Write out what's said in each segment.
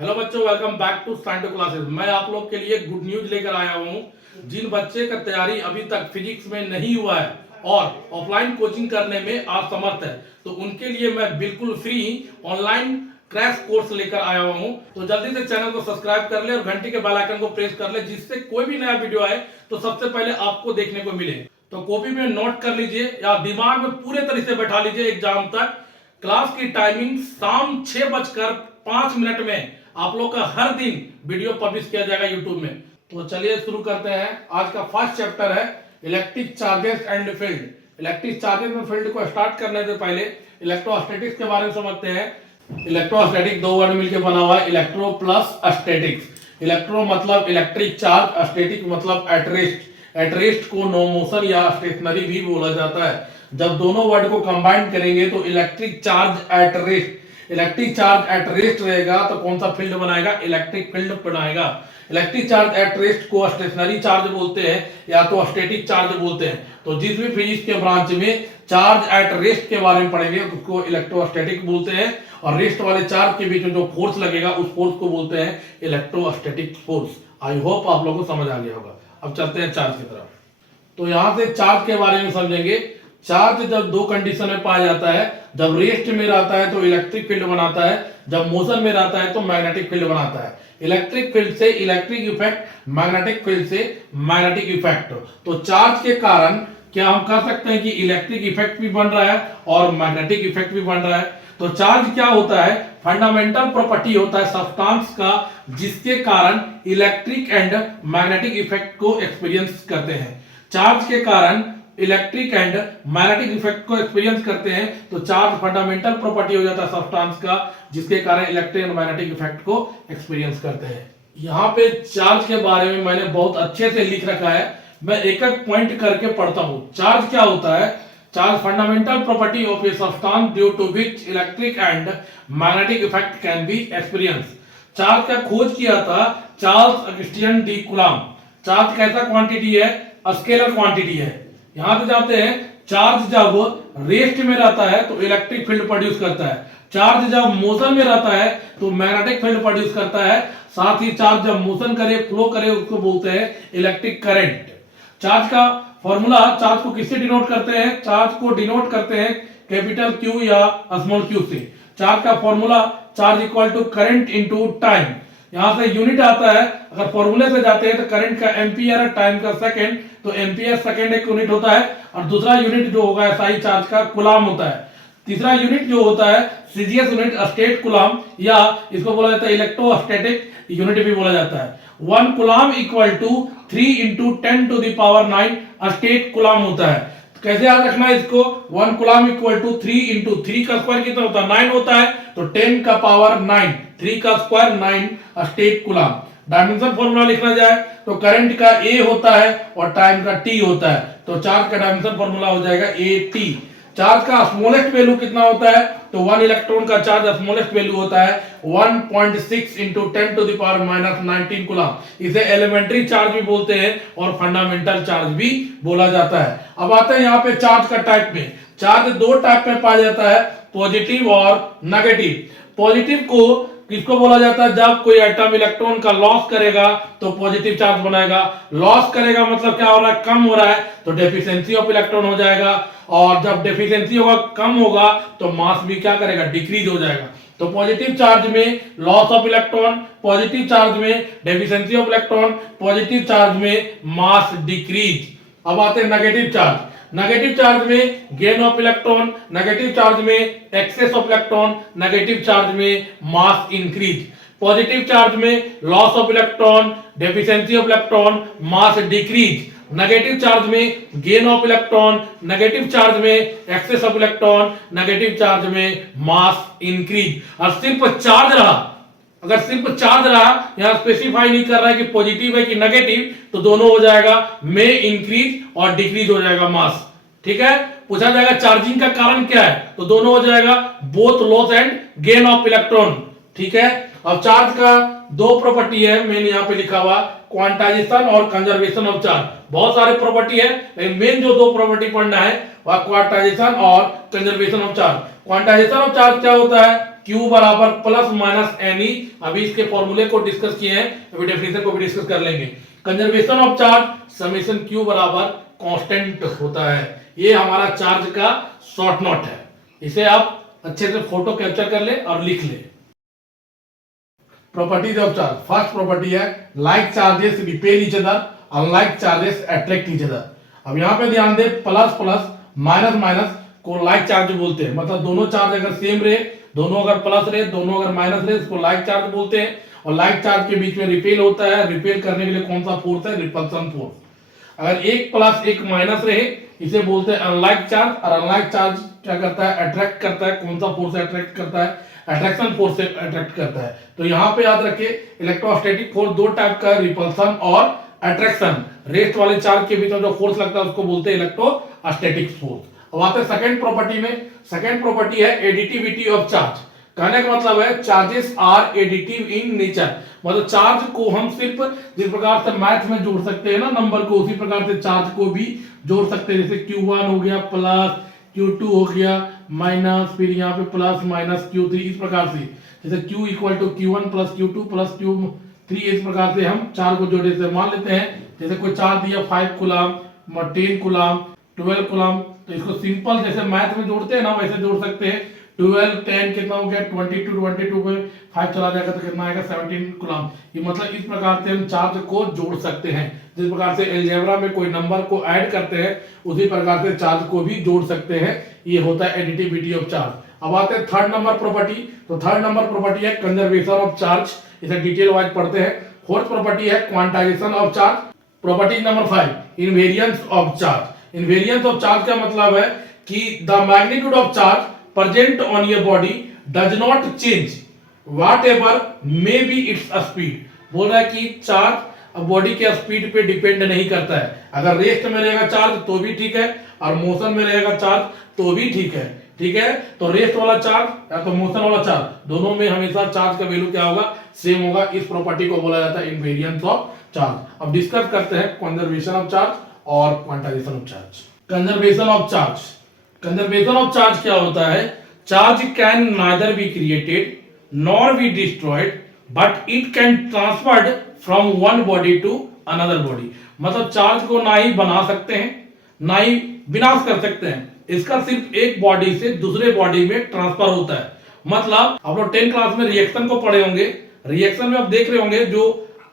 Hello बच्चों, welcome back to साइंटो classes. मैं आप लोग के लिए गुड न्यूज लेकर आया हूँ। जिन बच्चे का तैयारी अभी तक फिजिक्स में नहीं हुआ है और ऑफलाइन कोचिंग करने में असमर्थ है, तो उनके लिए मैं बिल्कुल फ्री ऑनलाइन क्रैश कोर्स लेकर आया हूँ। तो जल्दी से चैनल को सब्सक्राइब कर ले और घंटी के बेल आइकन को प्रेस कर ले, जिससे कोई भी नया वीडियो आए तो सबसे पहले आपको देखने को मिले। तो कॉपी में नोट कर लीजिए या दिमाग में पूरे तरीके से बैठा लीजिए एग्जाम तक। क्लास की टाइमिंग शाम 6:05 में आप लोग का हर दिन वीडियो पब्लिश किया जाएगा यूट्यूब में। तो चलिए शुरू करते हैं। आज का फर्स्ट चैप्टर है electric charges and field. Electric charges में फील्ड को स्टार्ट करने से पहले इलेक्ट्रोस्टैटिक्स के बारे में समझते हैं। इलेक्ट्रोस्टैटिक दो वर्ड मिलकर बना हुआ है, इलेक्ट्रो प्लस स्टैटिक्स। इलेक्ट्रो मतलब इलेक्ट्रिक चार्ज, स्टैटिक मतलब एट रेस्ट। एट रेस्ट को नो मोशन या स्टेशनरी भी बोला जाता है। जब दोनों वर्ड को कंबाइन करेंगे तो electric charge at rest, electric charge at rest रहेगा तो कौन सा फील्ड बनाएगा? इलेक्ट्रिक फील्ड बनाएगा। इलेक्ट्रिक चार्ज एट रेस्ट को स्टेशनरी चार्ज बोलते हैं या तो स्टैटिक चार्ज बोलते हैं। तो जिस भी फिजिक्स के ब्रांच में चार्ज एट रेस्ट के बारे में पढ़ेंगे उसको इलेक्ट्रोस्टैटिक बोलते हैं, और रेस्ट वाले चार्ज के बीच में जो फोर्स लगेगा उस फोर्स को बोलते हैं इलेक्ट्रोस्टैटिक फोर्स। आई होप आप लोगों को समझ आ गया होगा। अब चलते हैं चार्ज की तरफ। तो यहां से चार्ज के बारे में समझेंगे। चार्ज जब दो कंडीशन में पाया जाता है, जब रेस्ट में रहता है तो इलेक्ट्रिक फील्ड बनाता है, जब मोशन में रहता है तो मैग्नेटिक फील्ड बनाता है। इलेक्ट्रिक फील्ड से इलेक्ट्रिक इफेक्ट, मैग्नेटिक फील्ड से मैग्नेटिक इफेक्ट। तो चार्ज के कारण क्या हम कह सकते हैं कि इलेक्ट्रिक इफेक्ट भी बन रहा है और मैग्नेटिक इफेक्ट भी बन रहा है। तो चार्ज क्या होता है? फंडामेंटल प्रॉपर्टी होता है सब्सटेंस का, जिसके कारण इलेक्ट्रिक एंड मैग्नेटिक इफेक्ट को एक्सपीरियंस करते हैं। चार्ज के कारण इलेक्ट्रिक एंड मैग्नेटिक इफेक्ट को एक्सपीरियंस करते हैं। तो चार्ज फंडामेंटल प्रॉपर्टी हो जाता है सब्सटेंस का, जिसके कारण इलेक्ट्रिक एंड मैग्नेटिक इफेक्ट को एक्सपीरियंस करते हैं। यहाँ पे चार्ज के बारे में मैंने बहुत अच्छे से लिख रखा है, मैं एक एक पॉइंट करके पढ़ता हूँ। चार्ज क्या होता है? Charge fundamental property of a substance due to which electric and magnetic effect can be experience. Charge का खोज किया था Charles Augustin de Coulomb. Charge कैसा क्वांटिटी है? स्केलर क्वांटिटी है। यहां पे जाते हैं, चार्ज जब रेस्ट में रहता है तो इलेक्ट्रिक फील्ड प्रोड्यूस करता है, चार्ज जब मोशन में रहता है तो मैग्नेटिक फील्ड प्रोड्यूस करता है। साथ ही चार्ज जब मोशन करे, फ्लो करे, उसको बोलते हैं इलेक्ट्रिक करंट। चार्ज का फॉर्मूला, चार्ज को किससे डिनोट करते हैं? चार्ज को डिनोट करते हैं कैपिटल क्यू या स्मॉल क्यू से। चार्ज का formula, charge equal to current into time. यहां से यूनिट आता है, अगर फॉर्मूले से जाते हैं तो करंट का एम्पियर है, टाइम का सेकंड, तो एम्पियर सेकंड एक यूनिट होता है। और दूसरा यूनिट जो होगा एसआई चार्ज का कूलॉम होता है। तीसरा यूनिट जो होता है सीजीएस यूनिट, स्टेट कूलॉम, या इसको बोला जाता है इलेक्ट्रोस्टैटिक यूनिट भी बोला जाता है। 1 coulomb equal to 3 into 10 to the power 9 statcoulomb होता है। तो कैसे याद रखना है इसको? 1 कूलॉम इक्वल टू 3 इंटू 3 का स्क्वायर कितना होता है? 9 होता है, तो 10 का पावर 9, 3 का square 9 state Coulomb. Dimension formula लिखना जाए तो करंट का ए होता है और टाइम का टी होता है, तो चार्ज का डायमेंशन फॉर्मूला हो जाएगा ए टी। चार्ज का स्मॉलेस्ट वैल्यू कितना होता है? तो 1 इलेक्ट्रॉन का चार्ज स्मॉलेस्ट वैल्यू होता है 1.6 into 10 to the power minus 19 coulomb. इसे एलिमेंट्री चार्ज भी बोलते हैं और फंडामेंटल चार्ज भी बोला जाता है। अब आते हैं यहाँ पे चार्ज का टाइप में। चार्ज दो टाइप में पाया जाता है, पॉजिटिव और नेगेटिव। पॉजिटिव को किसको बोला जाता है? जब कोई एटम इलेक्ट्रॉन का लॉस करेगा तो पॉजिटिव चार्ज बनाएगा। लॉस करेगा मतलब क्या हो रहा है? कम हो रहा है, तो डेफिशिएंसी ऑफ इलेक्ट्रॉन हो जाएगा। और जब डेफिशिएंसी होगा, कम होगा, तो मास भी क्या करेगा? डिक्रीज हो जाएगा। तो पॉजिटिव चार्ज में loss of electron, positive charge में deficiency of electron, positive charge में मास डिक्रीज। अब आते हैं नेगेटिव चार्ज। नेगेटिव चार्ज में gain of electron, negative charge में excess of electron, negative charge में मास इंक्रीज। पॉजिटिव चार्ज में loss of electron, deficiency of electron, mass decrease. Negative charge में gain of electron, negative charge में excess of electron, negative charge में mass increase. और सिर्फ charge रहा, अगर सिर्फ चार्ज रहा, यहां स्पेसिफाई नहीं कर रहा है कि पॉजिटिव है कि नेगेटिव, तो दोनों हो जाएगा में इंक्रीज और डिक्रीज हो जाएगा मास। ठीक है, पूछा जाएगा चार्जिंग का कारण क्या है, तो दोनों हो जाएगा both loss and gain of electron. ठीक है, अब चार्ज का दो प्रॉपर्टी है, मैंने यहां पे लिखा हुआ क्वांटाइजेशन और कंजर्वेशन ऑफ चार्ज। बहुत सारे प्रॉपर्टी है, लेकिन मेन जो दो प्रॉपर्टी पढ़ना है वह क्वांटाइजेशन और conservation of charge. Quantization of charge क्या होता है? Q बराबर प्लस माइनस एनी, अभी इसके फॉर्मूले को डिस्कस किए हैं, अभी डेफिनेशन को भी डिस्कस कर लेंगे। Conservation of charge summation Q बराबर कांस्टेंट होता है। ये हमारा चार्ज का शॉर्ट नोट है, इसे आप अच्छे से फोटो कैप्चर कर ले और लिख ले। Properties of charge, first property है like charges repel each other, unlike charges attract each other. अब यहाँ पे ध्यान दे, प्लस प्लस माइनस माइनस को लाइक चार्ज बोलते हैं, मतलब दोनों चार्ज अगर सेम रहे, दोनों अगर प्लस रहे, दोनों अगर माइनस रहे, इसको लाइक चार्ज बोलते हैं। और लाइक चार्ज के बीच में रिपेल होता है, रिपेल करने के लिए कौन सा फोर्स है, रिपल्सन फोर्स। अगर एक प्लस एक माइनस रहे, इसे बोलते हैं अनलाइक चार्ज, और अनलाइक चार्ज क्या करता है, अट्रैक्ट करता है। कौन सा फोर्स अट्रैक्ट करता है, अट्रैक्शन फोर्स से अट्रैक्ट करता है। तो यहाँ पे याद रखिए इलेक्ट्रोस्टैटिक फोर्स दो टाइप का है, रिपल्सन और अट्रैक्शन। रेस्ट वाले चार्ज के बीच में जो फोर्स लगता है उसको बोलते हैं इलेक्ट्रोस्टैटिक फोर्स। अब आते हैं सेकंड प्रॉपर्टी में। सेकंड प्रॉपर्टी है एडिटिविटी ऑफ चार्ज। कहने का मतलब है charges are additive in nature, मतलब चार्ज को हम सिर्फ जिस प्रकार से मैथ में जोड़ सकते हैं ना नंबर को, उसी प्रकार से चार्ज को भी जोड़ सकते हैं। जैसे Q1 हो गया प्लस, Q2 हो गया माइनस, फिर यहाँ पे प्लस माइनस Q3, इस प्रकार से। जैसे Q equal to Q1 plus Q2 plus Q3, इस प्रकार से हम चार्ज को जोड़े से मान लेते हैं। जैसे कोई चार्ज दिया 5 कूलम, 10 कूलम, 12 कूलम, तो इसको सिंपल जैसे मैथ में जोड़ते हैं ना वैसे जोड़ सकते हैं। 12 10 कितना हो गया, 22 में 5 चला जाएगा तो कितना आएगा, 17 कूलम। ये मतलब इस प्रकार से हम चार्ज को जोड़ सकते हैं। जिस प्रकार से अलजेब्रा में कोई नंबर को ऐड करते हैं उसी प्रकार से चार्ज को भी जोड़ सकते हैं। ये होता है एडिटिविटी ऑफ चार्ज। अब आते हैं थर्ड नंबर प्रॉपर्टी। तो थर्ड नंबर प्रॉपर्टी है कंजर्वेशन ऑफ चार्ज, इसे डिटेल वाइज पढ़ते हैं। फोर्थ प्रॉपर्टी है quantization of charge. Property number 5 invariance of charge. Invariance of charge का मतलब है कि the magnitude of charge present on your body does not change whatever may be its speed। बोल रहा है कि चार्ज बॉडी के स्पीड पे डिपेंड नहीं करता है। अगर रेस्ट में रहेगा चार्ज तो भी ठीक है, और मोशन में रहेगा चार्ज तो भी ठीक है। ठीक है, तो रेस्ट वाला चार्ज या तो मोशन वाला चार्ज, दोनों में हमेशा चार्ज का वैल्यू क्या होगा, सेम होगा। इस प्रॉपर्टी को बोला जाता है इनवेरियंस ऑफ चार्ज। अब डिस्कस करते हैं कंजर्वेशन ऑफ चार्ज और quantization of charge. Conservation of charge, conservation of charge क्या होता है, charge can neither be created nor be destroyed but it can transferred from one body to another body. मतलब charge को ना ही बना सकते हैं ना ही विनाश कर सकते हैं, इसका सिर्फ एक बॉडी से दूसरे बॉडी में ट्रांसफर होता है। मतलब आप लोग 10 क्लास में रिएक्शन को पढ़े होंगे, रिएक्शन में आप देख रहे होंगे जो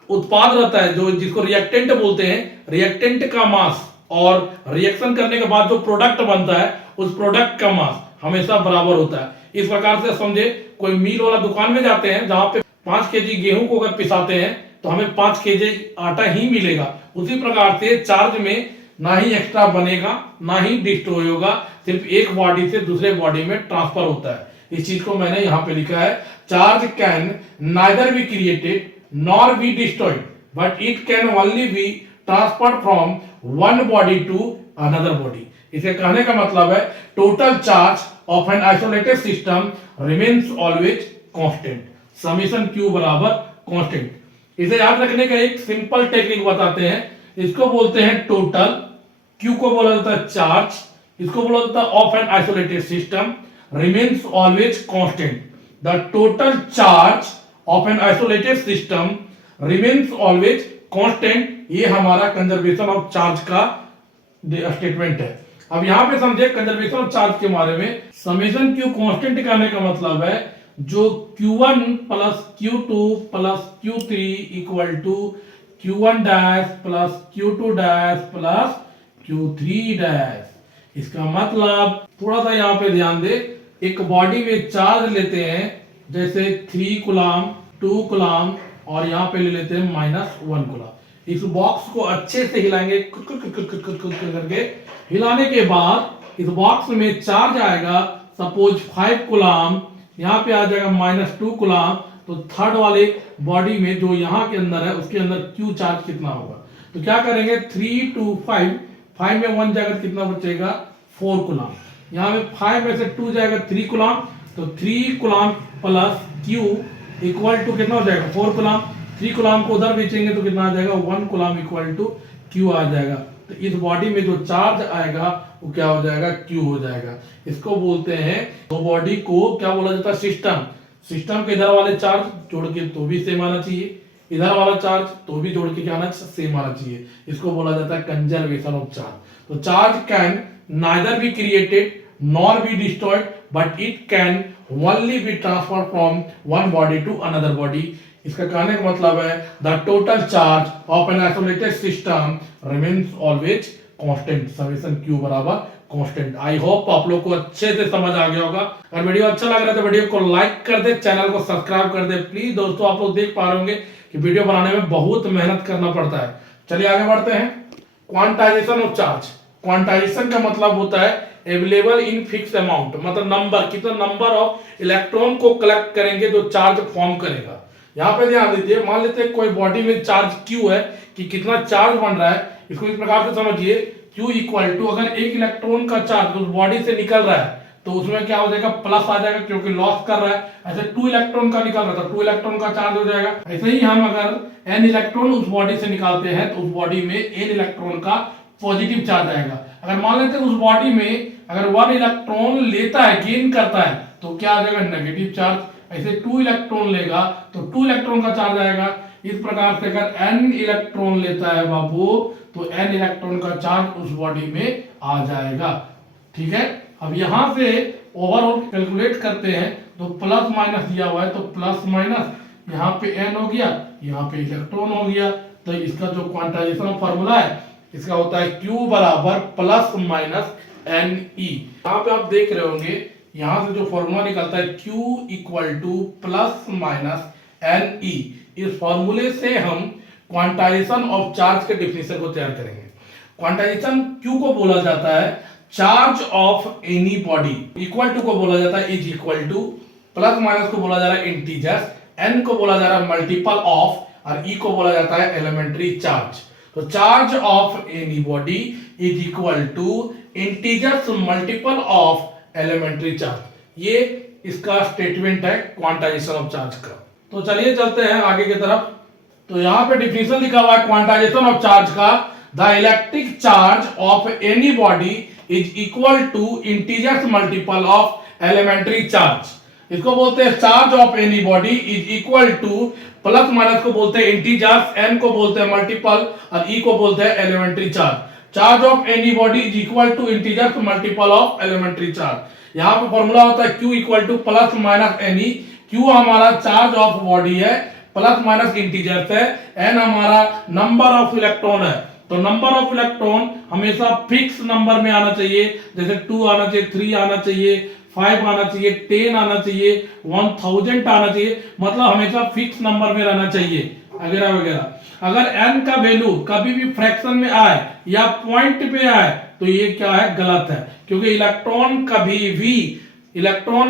उत्पाद रहता है, जो जिसको रिएक्टेंट बोलते हैं, रिएक्टेंट का मास और रिएक्शन करने के बाद जो प्रोडक्ट बनता है उस प्रोडक्ट का मास हमेशा बराबर होता है। इस प्रकार से समझे, कोई मील वाला दुकान में जाते हैं जहां पे 5 केजी गेहूं को अगर पिसाते हैं तो हमें 5 केजी आटा ही मिलेगा। उसी प्रकार से चार्ज में ना ही एक्स्ट्रा बनेगा ना ही डिस्ट्रॉय होगा, सिर्फ एक बॉडी से दूसरे बॉडी में ट्रांसफर होता है। इस चीज को मैंने यहां पे लिखा है, charge can neither be created nor be destroyed but it can only be transferred from one body to another body. इसे कहने का मतलब है total charge of an isolated system remains always constant, summation Q बराबर constant. इसे याद रखने का एक सिंपल टेक्निक बताते हैं, इसको बोलते हैं टोटल, Q को बोला जाता है चार्ज, इसको बोला जाता है of an isolated system remains always constant. The total charge of an isolated system remains always constant. ये हमारा कंजर्वेशन ऑफ चार्ज का स्टेटमेंट है। अब यहां पे समझे कंजर्वेशन ऑफ चार्ज के बारे में। समेशन Q कांस्टेंट कहने का मतलब है जो Q1 plus Q2 plus Q3 equal to Q1 dash plus Q2 dash plus Q3 dash. इसका मतलब थोड़ा सा यहां पे ध्यान दे, एक बॉडी में चार्ज लेते हैं जैसे 3 कूलम 2 कूलम और यहां पे ले लेते हैं -1 कूलम। इस बॉक्स को अच्छे से हिलाएंगे, करके हिलाने के बाद इस बॉक्स में चार्ज आएगा, सपोज 5 कूलम, यहाँ पे आ जाएगा -2 कूलम। तो थर्ड वाले बॉडी में जो यहाँ के अंदर है उसके अंदर Q चार्ज कितना होगा, तो क्या करेंगे 3 2 5, 5 में 1 जाएगा कितना बचेगा 4 कूलम। यहाँ में 5 में से 2 जाएगा 3 कूलम, तो 3 coulomb plus Q equal to कितना हो जाएगा 4 कूलम। 3 कूलम को उधर बेचेंगे तो कितना आ जाएगा 1 कूलम इक्वल टू Q आ जाएगा। तो इस बॉडी में जो चार्ज आएगा वो क्या हो जाएगा Q हो जाएगा। इसको बोलते हैं, तो बॉडी को क्या बोला जाता है सिस्टम। सिस्टम के इधर वाले चार्ज जोड़ के तो भी सेम आना चाहिए, इधर वाला चार्ज तो भी जोड़ के क्या आना चाहिए, सेम आना चाहिए। इसको बोला जाता है कंजर्वेशन ऑफ चार्ज। तो charge can neither be created nor be destroyed but it can only be transfer from one body to another body. इसका कहने का मतलब है the total charge of an isolated system remains always constant, summation Q बराबर constant. I hope आप लोग को अच्छे से समझ आ गया होगा। अगर वीडियो अच्छा लग रहा है तो वीडियो को लाइक कर दे, चैनल को सब्सक्राइब कर दे प्लीज। दोस्तों आप लोग देख पा रहे होंगे कि वीडियो बनाने में बहुत मेहनत करना पड़ता है। चलिए आगे बढ़ते हैं। Quantization of charge. क्वांटाइजेशन का मतलब होता है अवेलेबल इन फिक्स अमाउंट, मतलब नंबर, कितना नंबर ऑफ इलेक्ट्रॉन को कलेक्ट करेंगे जो चार्ज फॉर्म करेगा। यहाँ पे ध्यान दीजिए, मान लेते हैं कोई बॉडी में चार्ज क्यू है कि कितना चार्ज बन रहा है, इसको इस प्रकार से समझिए क्यू इक्वल टू, अगर एक इलेक्ट्रॉन का चार्ज उस बॉडी से निकल रहा है तो उसमें क्या हो जाएगा, प्लस आ जाएगा क्योंकि लॉस कर रहा है। ऐसे 2 इलेक्ट्रॉन का निकल रहा था, 2 इलेक्ट्रॉन का चार्ज हो जाएगा। ऐसे ही हम अगर n इलेक्ट्रॉन उस बॉडी से निकालते हैं तो उस बॉडी में n इलेक्ट्रॉन का पॉजिटिव चार्ज आएगा। अगर मान लेते हैं उस बॉडी में अगर 1 इलेक्ट्रॉन लेता है, गेन करता है, तो क्या आ जाएगा, नेगेटिव चार्ज। ऐसे 2 इलेक्ट्रॉन लेगा तो 2 इलेक्ट्रॉन का चार्ज आएगा। इस प्रकार से अगर n इलेक्ट्रॉन लेता है बाबू तो n इलेक्ट्रॉन का चार्ज उस बॉडी में आ जाएगा। ठीक है, अब यहां से ओवरऑल कैलकुलेट करते हैं तो प्लस माइनस दिया हुआ है तो प्लस माइनस, यहाँ पे n हो गया, यहाँ पे इलेक्ट्रॉन हो गया। तो इसका जो क्वांटाइजेशन फॉर्मूला है इसका होता है Q बराबर प्लस माइनस Ne। यहाँ पे आप देख रहे होंगे यहाँ से जो फॉर्मूला निकलता है Q equal to plus minus Ne। इस फॉर्मूले से हम क्वांटाइजेशन ऑफ चार्ज के डिफिनेशन को तैयार करेंगे। क्वांटाइजेशन Q को बोला जाता है charge of any body, equal to को बोला जाता है is equal to, plus minus को बोला जा रहा है इंटीजर्स, n को बोला जा रहा है मल्टीपल ऑफ, और e को बोला जाता है एलिमेंट्री चार्ज। तो charge of any body is equal to integers multiple of elementary charge. ये इसका स्टेटमेंट है क्वांटाइजेशन ऑफ चार्ज का। तो चलिए चलते हैं आगे की तरफ। तो यहाँ पे डिफिनेशन लिखा हुआ है क्वांटाइजेशन ऑफ चार्ज का, the electric charge of any body is equal to integers multiple of elementary charge. इसको बोलते हैं charge of any body is equal to, plus minus को बोलते हैं इंटीजर्स, n को बोलते हैं मल्टीपल और e को बोलते हैं elementary charge. Charge of any body is equal to integers multiple of elementary charge. यहाँ पे फॉर्मूला होता है Q equal to plus minus Ne। Q हमारा चार्ज ऑफ बॉडी है, प्लस माइनस इंटीजर्स है, n हमारा नंबर ऑफ इलेक्ट्रॉन है। तो नंबर ऑफ इलेक्ट्रॉन हमेशा फिक्स नंबर में आना चाहिए, जैसे 2 आना चाहिए, 3 आना चाहिए, 5 आना चाहिए, 10 आना चाहिए, 1000 आना चाहिए, मतलब हमेशा फिक्स नंबर में रहना चाहिए वगैरह वगैरह। अगर n का वैल्यू कभी भी फ्रैक्शन में आए या पॉइंट पे आए तो ये क्या है, गलत है, क्योंकि इलेक्ट्रॉन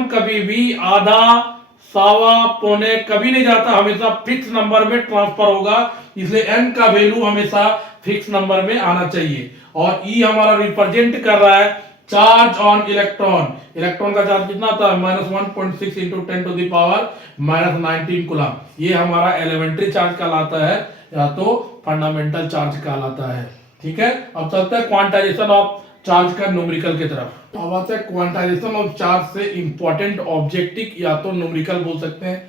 कभी भी आधा, सवा, पौने कभी नहीं जाता, हमेशा फिक्स नंबर में ट्रांसफर होगा। इसलिए n का वैल्यू हमेशा फिक्स नंबर में आना चाहिए। और E हमारा रिप्रेजेंट कर रहा है चार्ज ऑन इलेक्ट्रॉन। इलेक्ट्रॉन का चार्ज कितना था, -1.6 into 10 to the power -19 coulomb. ये हमारा एलिमेंट्री चार्ज कहलाता है या तो फंडामेंटल चार्ज कहलाता है। ठीक है, अब चलते हैं क्वांटाइजेशन ऑफ चार्ज का न्यूमेरिकल की तरफ। अब आते हैं क्वांटाइजेशन ऑफ चार्ज से इंपॉर्टेंट ऑब्जेक्टिव या तो न्यूमेरिकल बोल सकते हैं।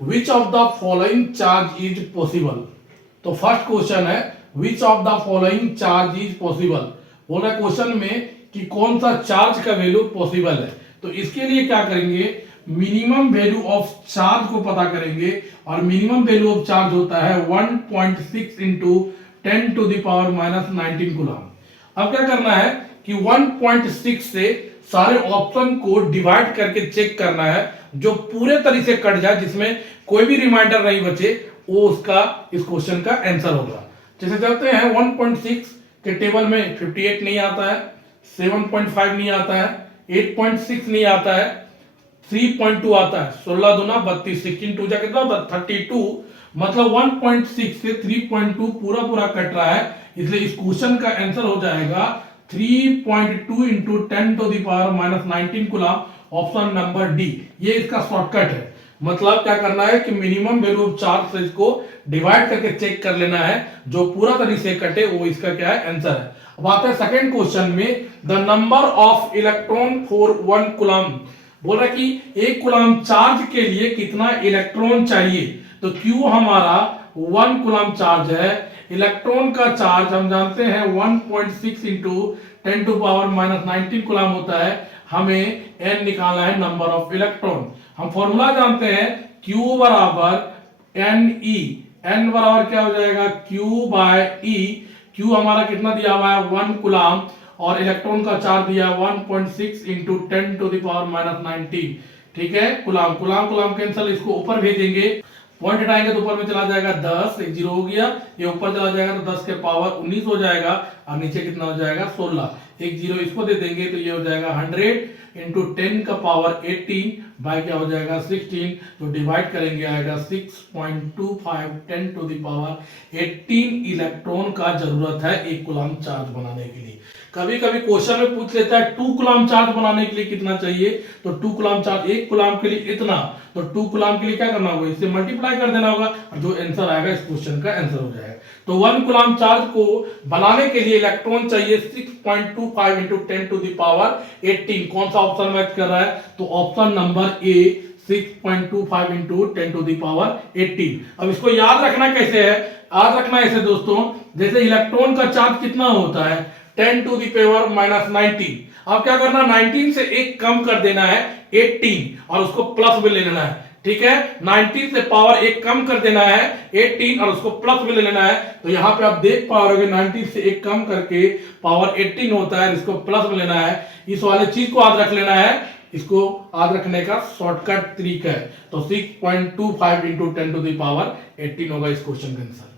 Which of the following charge is possible. तो फर्स्ट क्वेश्चन है which of the following charge is possible. बोल रहा है क्वेश्चन में कि कौन सा चार्ज का वैल्यू पॉसिबल है। तो इसके लिए क्या करेंगे, मिनिमम वैल्यू ऑफ चार्ज को पता करेंगे, और मिनिमम वैल्यू ऑफ चार्ज होता है 1.6 into 10 to the power -19 coulomb. अब क्या करना है कि 1.6 से सारे ऑप्शन को डिवाइड करके चेक करना है, जो पूरे तरीके से कट जाए, जिसमें कोई भी रिमाइंडर नहीं बचे, वो उसका इस क्वेश्चन का आंसर होगा। जैसे चलते हैं 1.6 के टेबल में 58 नहीं आता है, 7.5 नहीं आता है, 8.6 नहीं आता है, 3.2 आता है, 16 दूना 32, 16 टू जा कितना होता है 32, मतलब 1.6 से 3.2 पूरा पूरा कट रहा है। इसलिए इस क्वेश्चन का आंसर हो जाएगा 3.2 into 10 to the power -19 coulomb, option number D. ये इसका शॉर्टकट है। मतलब क्या करना है कि मिनिमम वैल्यू ऑफ चार्ज से इसको डिवाइड करके चेक कर लेना है, जो पूरा तरीके से कटे वो इसका क्या है, आंसर है। अब आते हैं सेकंड क्वेश्चन में, the number of electron for 1 coulomb. बोल रहा है कि 1 कूलम चार्ज के लिए कितना इलेक्ट्रॉन चाहिए। तो Q हमारा 1 कूलम चार्ज है, इलेक्ट्रॉन का चार्ज हम जानते हैं 1.6 इंटू 10⁻⁻19 कूलम होता है। हमें n निकालना है, नंबर ऑफ इलेक्ट्रॉन। हम फॉर्मूला जानते हैं Q बराबर NE, n बराबर क्या हो जाएगा Q बाय E। Q हमारा कितना दिया हुआ है 1 कूलम और इलेक्ट्रॉन का चार्ज दिया 1.6 इंटू 10⁻⁻19। ठीक है, कूलम कूलम कूलम कैंसिल, इसको ऊपर भेजेंगे, पॉइंट हटाएंगे तो ऊपर में चला जाएगा 10, एक 0 हो गया, ये ऊपर चला जाएगा तो 10 के पावर 19 हो जाएगा और नीचे कितना हो जाएगा 16, एक 0 इसको दे देंगे तो ये हो जाएगा 100 इंटू 10 का पावर 18 बाय क्या हो जाएगा 16, तो डिवाइड करेंगे आएगा 6.25 10⁻18 इलेक्ट्रॉन का जरूरत है 1 कूलम चार्ज बनाने के लिए। कभी कभी क्वेश्चन में पूछ लेता है 2 कूलम चार्ज बनाने के लिए कितना चाहिए, तो 2 कूलम चार्ज 1 कूलम के लिए इतना, तो 2 कूलम के लिए क्या करना होगा, इससे मल्टीप्लाई कर देना होगा और जो आंसर आएगा इस क्वेश्चन का आंसर हो जाएगा। तो 1 कूलम चार्ज को बनाने के लिए इलेक्ट्रॉन चाहिए 6.25 इंटू 10⁻18। कौन सा ऑप्शन मैच कर रहा है, तो ऑप्शन नंबर ए 6.25 इंटू 10⁻18। अब इसको याद रखना कैसे है, याद रखना ऐसे दोस्तों, जैसे इलेक्ट्रॉन का चार्ज कितना होता है 10⁻⁻19। अब क्या करना, 19 से एक कम कर देना है 18 और उसको प्लस में ले लेना है। ठीक है, 19 से पावर एक कम कर देना है 18 और उसको प्लस में ले लेना है। तो यहां पे आप देख पा रहे हो 19 से एक कम करके पावर 18 होता है, इसको प्लस में लेना है। इस वाले चीज को याद रख लेना है, इसको याद रखने का शॉर्टकट तरीका है। तो 6.25 इंटू 10⁻18 होगा इस क्वेश्चन का आंसर।